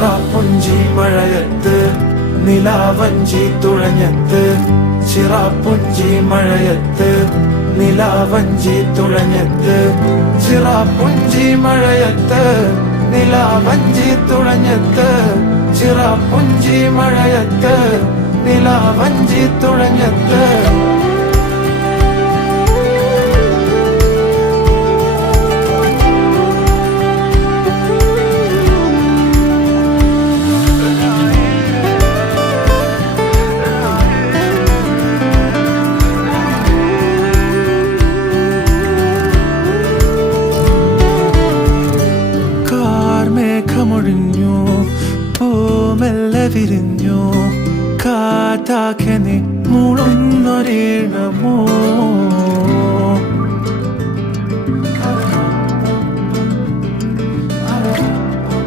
ചിറാപ്പുഞ്ചി മഴയത്ത് നിലാവഞ്ചി തുഴഞ്ഞത്ത് ചിറാപ്പുഞ്ചി മഴയത്ത് നിലാവഞ്ചി തുഴഞ്ഞത്ത് ചിറാപ്പുഞ്ചി മഴയത്ത് നിലാവഞ്ചി തുഴഞ്ഞത്ത് ചിറാപ്പുഞ്ചി മഴയത്ത് നിലാവഞ്ചി തുഴഞ്ഞത്ത് മേഘമൊഴിഞ്ഞു പൂമെല്ലെ വിരിഞ്ഞു കാറ്റാകെ നീ മൂളുന്നൊരീണമോ